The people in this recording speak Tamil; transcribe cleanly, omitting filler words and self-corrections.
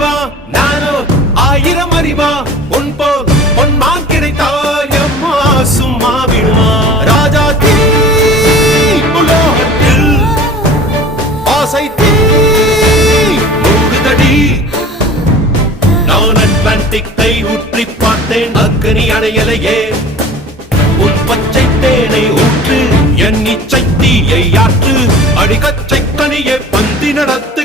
அறிவா நானோ 1000 அறிவா உன் போல் பொன்மான் கிடைத்தாயம்மா சும்மா விடுமா ராஜா தீ உலோகத்தில் ஆசை தீ மூடுதடி நான் அட்லாண்டிக்கை ஊற்றி பார்த்தேன் அக்கனி அணையலையே உன் பச்சை தேனை ஊற்று என் இச்சை தீயை ஆற்று அடிகச்சை கனியை பந்தி நடத்து